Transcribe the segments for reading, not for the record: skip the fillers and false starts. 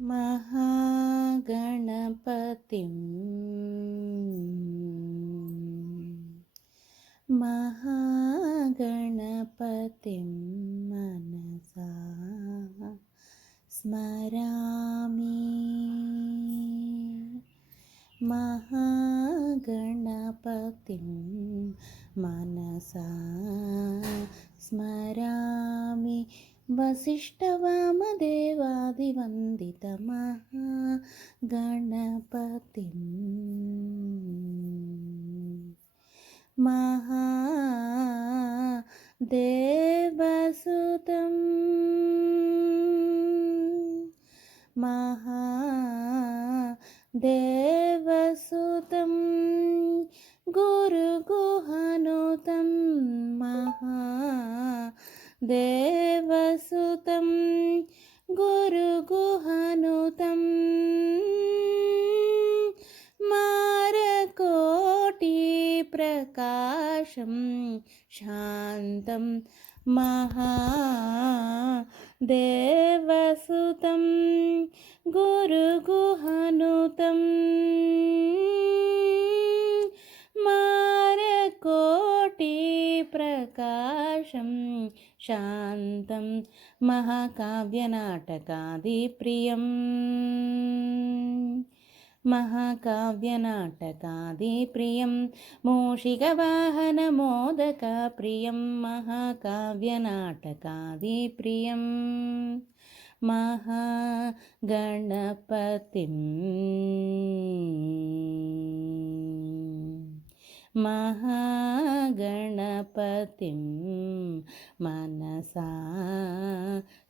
महागणपतिं मनसा स्मरामि। महागणपतिं मनसा स्मरामि। वसिष्ठवामदेवादिवन्दितमहागणपतिं महादेवसुतं महादेवसुतं गुरुगुहनुतं महादेवसुतं गुरुगुहनुतं मारकोटिप्रकाशं शान्तं महादेवसुतं गुरुगुहनुतं मारकोटिप्रकाशं शान्तं महाकाव्यनाटकादिप्रियं महाकाव्यनाटकादिप्रियं मूषिकवाहनमोदकप्रियं महाकाव्यनाटकादिप्रियं महागणपतिं महागणपतिं मनसा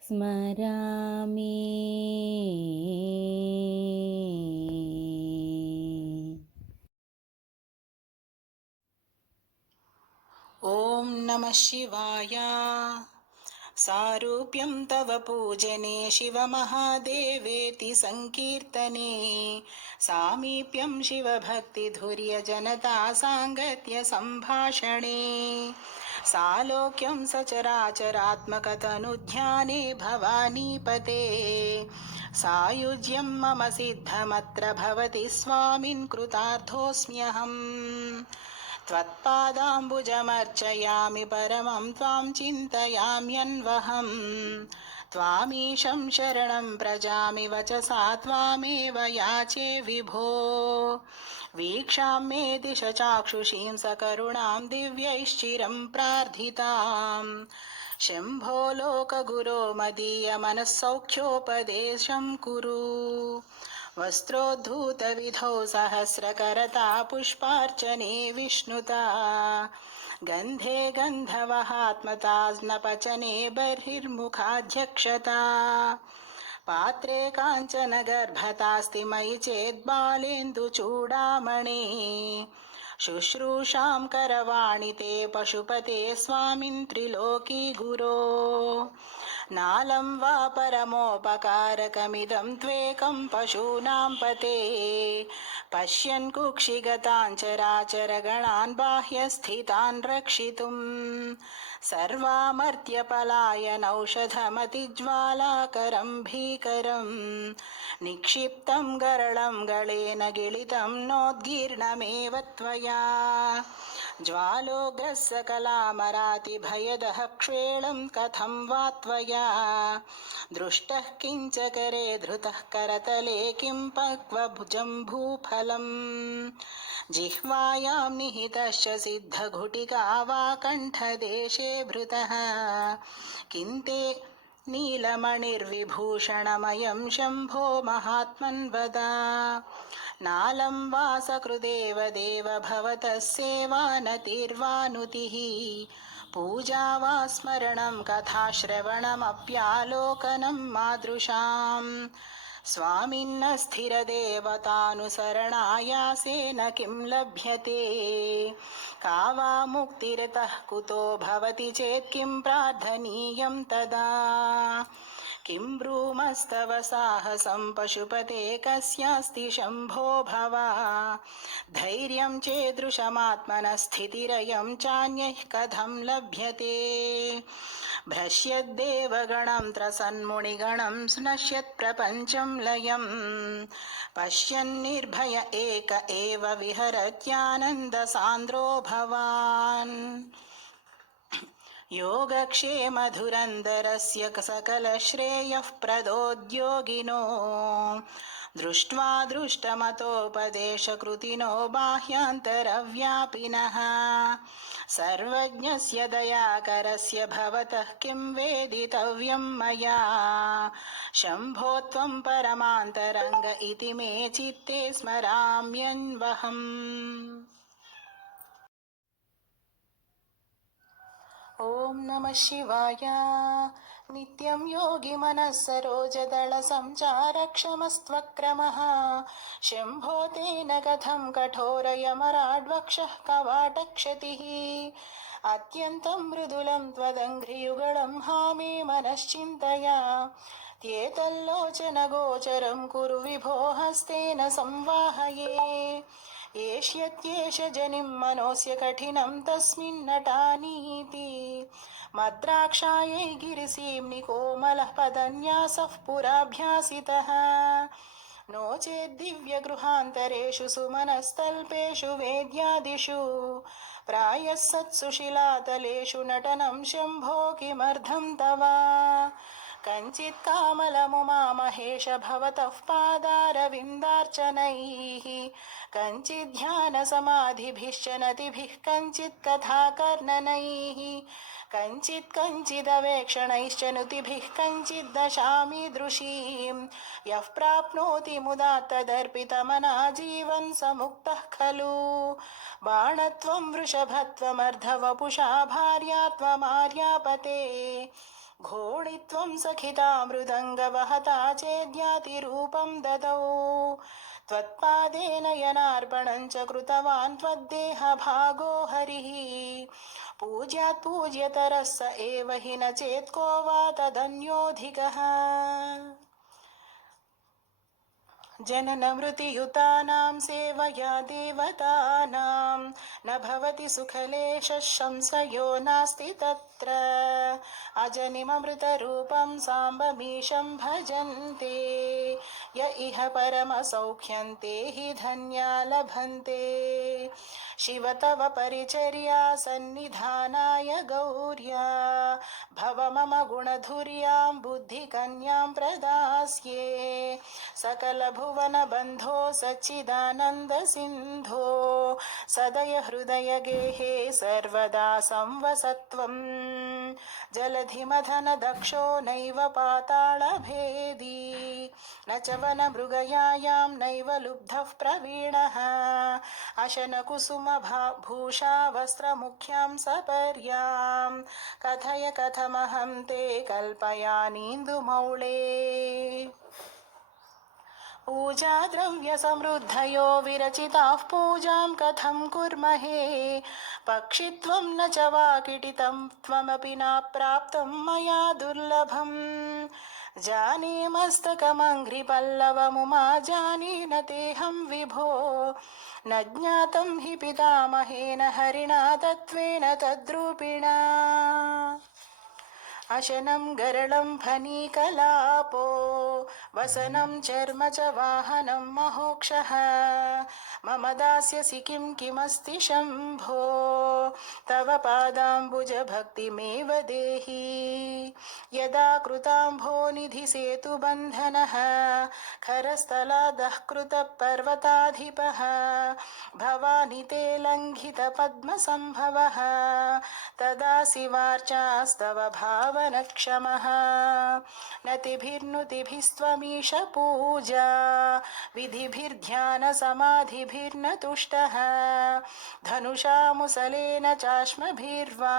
स्मरामि। ॐ नमः शिवाय। सारूप्यं तव पूजने शिवमहादेवेति संकीर्तने सामीप्यं शिवभक्तिधुर्यजनता साङ्गत्य सम्भाषणे सालोक्यं सचराचरात्मकतनुध्याने भवानीपते सायुज्यं मम सिद्धमत्र भवति स्वामिन् कृतार्थोऽस्म्यहम् त्वत्पादाम्बुजमर्चयामि परमं त्वां चिन्तयाम्यन्वहम् त्वामीशं शरणं व्रजामि वचसा त्वामेव याचे विभो वीक्षां मे दिश चाक्षुषीं सकरुणां दिव्यैश्चिरं प्रार्थिताम् शम्भो लोकगुरो मदीयमनःसौख्योपदेशं कुरु वस्त्रोद्धूतविधौ सहस्रकरता पुष्पार्चने विष्णुता गन्धे गन्धवहात्मताज्ञपचने बर्हिर्मुखाध्यक्षता पात्रे काञ्चनगर्भतास्ति मयि चेद्बालेन्दुचूडामणि शुश्रूषां करवाणि ते पशुपते स्वामिन् त्रिलोकी गुरो नालं वा परमोपकारकमिदं त्वेकं पशूनां पते पश्यन् कुक्षिगतान् चराचरगणान् बाह्यस्थितान् रक्षितुम् सर्वामर्त्यपलायनौषधमतिज्वालाकरं भीकरं निक्षिप्तं गरलं गलेन गिलितं नोद्गीर्णमेव त्वया ज्वालोग्रस्सकलामरातिभयदः क्ष्वेलं कथं वा त्वया दृष्टः किञ्च करे धृतः करतले किं पक्वभुजम्भूफलम् जिह्वायां निहितश्च सिद्धघुटिका वा कण्ठदेशे भृतः किन्ते नीलमणिर्विभूषणमयं शम्भो महात्मन् वद नालं वा सकृदेव देव भवतः सेवानतिर्वानुतिः पूजा वा स्मरणं कथाश्रवणमप्यालोकनं मादृशाम् स्वामिन्न स्थिरदेवतानुसरणायासेन किं लभ्यते का वा मुक्तिरतः कुतो भवति चेत् किं प्रार्थनीयं तदा किं ब्रूमस्तव साहसं पशुपते कस्यास्ति शम्भो भवा धैर्यं चेदृशमात्मनस्थितिरयं चान्यैः कथं लभ्यते भ्रश्यद्देवगणं त्रसन्मुनिगणं नश्यत्प्रपञ्चं लयं पश्यन्निर्भय एक एव विहरत्यानन्दसान्द्रो भवान् योगक्षेमधुरन्दरस्य सकलश्रेयः प्रदोद्योगिनो दृष्ट्वा दृष्टमतोपदेशकृतिनो बाह्यान्तरव्यापिनः सर्वज्ञस्य दयाकरस्य भवतः किं वेदितव्यं मया शम्भो त्वं परमान्तरङ्ग इति मे चित्ते स्मराम्यन्वहम्। ॐ नमः शिवाय। नित्यं योगी मनः सरोजदलसञ्चारक्षमस्त्वक्रमः शम्भो तेन कथं कठोरयमराड्वक्षः कवाटक्षतिः अत्यन्तं मृदुलं त्वदङ्घ्रियुगलं हा मे मनश्चिन्तया त्येतल्लोचनगोचरं कुरु विभो हस्तेन संवाहये एष्यत्येष जनिं मनोऽस्य कठिनं तस्मिन्नटानीति मद्राक्षायै गिरिसीम्नि कोमलः पदन्यासः पुराभ्यासितः नो चेद्दिव्यगृहान्तरेषु सुमनस्तल्पेषु वेद्यादिषु प्रायः सत्सु शिलातलेषु नटनं शम्भो किमर्थं तव कञ्चित् कामलमुमा महेश भवतः पादारविन्दार्चनैः कञ्चित् ध्यानसमाधिभिश्च नतिभिः कञ्चित् कथाकर्णनैः कञ्चिदवेक्षणैश्च नुतिभिः कञ्चित् दशामीदृशीं यः प्राप्नोति मुदा तदर्पितमना जीवन् समुक्तः खलु बाणत्वं वृषभत्वमर्धवपुषा भार्यात्वमार्यापते घोणित्वं सखिता मृदङ्गवहता चेद्यातिरूपं ददौ त्वत्पादेन यनार्पणं च कृतवान् त्वद्देहभागो हरिः पूज्यात् पूज्यतरः स एव हि न चेत् को वा तदन्योऽधिकः जननमृतियुतानां सेवया देवतानां न भवति सुखलेशः संशयो नास्ति तत्र अजनिममृतरूपं साम्बमीशं भजन्ते य इह परमसौख्यं ते हि धन्या लभन्ते शिव तव परिचर्या सन्निधानाय गौर्या भव मम गुणधुर्यां बुद्धिकन्यां प्रदास्ये सकलभुवनबन्धो सच्चिदानन्दसिन्धो सदय हृदय गेहे सर्वदा संवसत्वं जलधिमथन दक्षो नैव पातालभेदी न च वनमृगयायां नैव लुब्धः प्रवीणः अशनकुसुमभूषा वस्त्रमुख्यां सपर्यां कथय कथमहं ते कल्पयानीन्दुमौळे पूजा द्रव्य समृद्धयो विरचिताः पूजां कथं कुर्महे पक्षित्वं न च वाकिटितं त्वमपि न प्राप्तं मया दुर्लभम् जाने मस्तकमङ्घ्रिपल्लवमुमा जाने न तेऽहं विभो न ज्ञातं हि पितामहेन हरिणा तत्त्वेन तद्रूपिणा अशनं गरलं फणिकलापो वसनं चर्म च वाहनं महोक्षः मम दास्यसि किं किमस्ति शम्भो तव पादाम्बुजभक्तिमेव देहि यदा कृताम्भोनिधिसेतुबन्धनः खरस्थलादः कृतपर्वताधिपः भवानि ते लङ्घितपद्मसम्भवः तदा शिवार्चास्तव भावनक्षमः नतिभिर्नुतिभिस्त्वमीश पूजा विधिभिर्ध्यानसमाधिभिर्न तुष्टः धनुषा मुसलेन चाश्मभिर्वा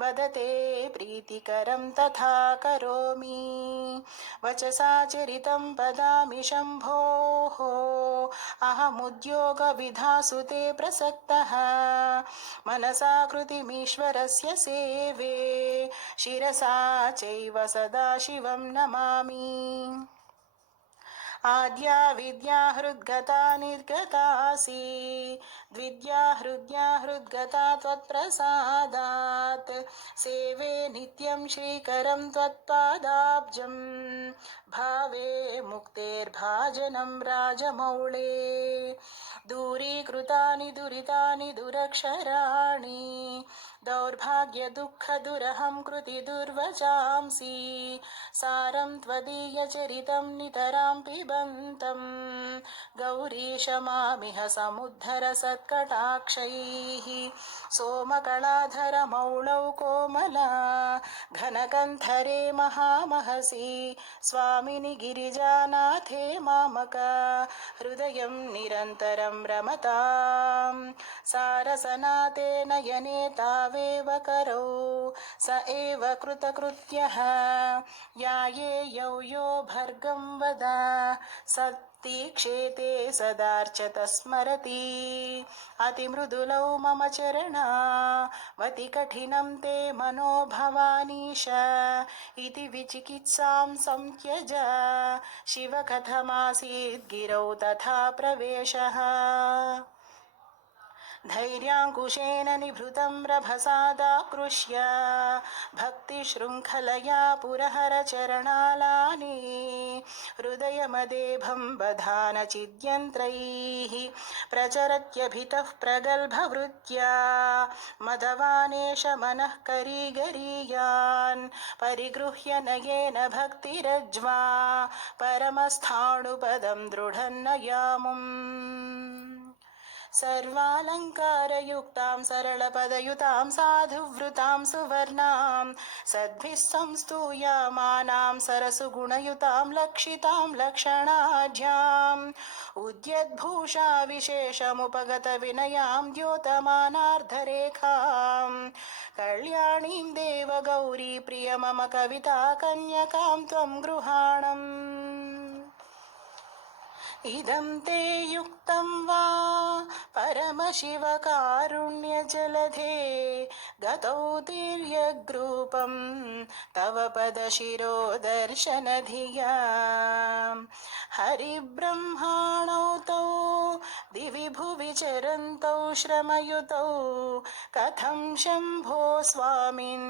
वदते प्रीतिकरं तथा करोमि वचसा चरितं पदामि शम्भोः अहमुद्योगविधासु ते प्रसक्तः मनसा कृतिमीश्वरस्य सेवे शिर शिरसा चैव सदाशिवं नमामि। आद्या विद्या हृद्गता निर्गतासि द्विद्या हृद्या हृद्गता त्वत्प्रसादात् सेवे नित्यं श्रीकरं त्वत्पादाब्जं भावे मुक्तेर्भाजनं राजमौळे दूरीकृतानि दुरितानि दुरक्षराणि दौर्भाग्यदुःखदुरहं कृति दुर्वचांसि सारं त्वदीयचरितं नितरां पिबन्तं गौरीश मामिह समुद्धर सत्कटाक्षैः सोमकलाधरमौळौ कोमला घनकन्धरे महामहसि स्वामिनि गिरिजानाथे मामक हृदयं निरन्तरं रमतां सारसनाते नयने तावेव करौ स एव कृतकृत्यः यायेयौ यो भर्गं वद सत्तीक्षेते सदार्चत स्मरति अतिमृदुलौ मम चरणा वति कठिनं ते मनो भवानीश इति विचिकित्सां संत्यज शिव कथमासीत् गिरौ तथा प्रवेशः धैर्याङ्कुशेन निभृतं रभसादाकृष्य भक्तिशृङ्खलया पुरहरचरणालानि हृदयमदेभं बधान चिद्यन्त्रैः प्रचरत्यभितः प्रगल्भवृत्या मदवानेश मनः करीगरीयान् परिगृह्य नयेन भक्तिरज्वा परमस्थाणुपदं दृढन्नयामुम् सर्वालङ्कारयुक्तां सरलपदयुतां साधुवृतां सुवर्णां सद्भिः संस्तूयमानां सरसुगुणयुतां लक्षितां लक्षणाढ्याम् उद्यद्भूषा विशेषमुपगतविनयां द्योतमानार्धरेखां कल्याणीं देवगौरी प्रिय मम कविता कन्यकां त्वं गृहाणम् इदं ते युक्तं वा परमशिवकारुण्यजलधे गतौ तिर्यग्रूपं तव पदशिरोदर्शनधिया हरिब्रह्माणौ तौ दिवि भुवि चरन्तौ श्रमयुतौ कथं शम्भो स्वामिन्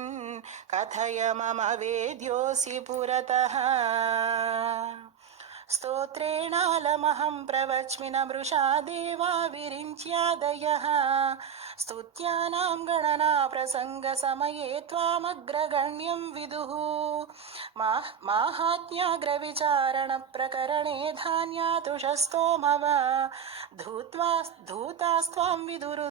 कथय मम वेद्योऽसि पुरतः स्तोत्रेणालमहं प्रवच्मि नमृषा देवा विरिञ्च्यादयः स्तुत्यानां गणना प्रसङ्गसमये त्वामग्रगण्यं विदुः माहात्म्याग्रविचारणप्रकरणे धान्यातुषस्तोमव धूतास्त्वां विदुरु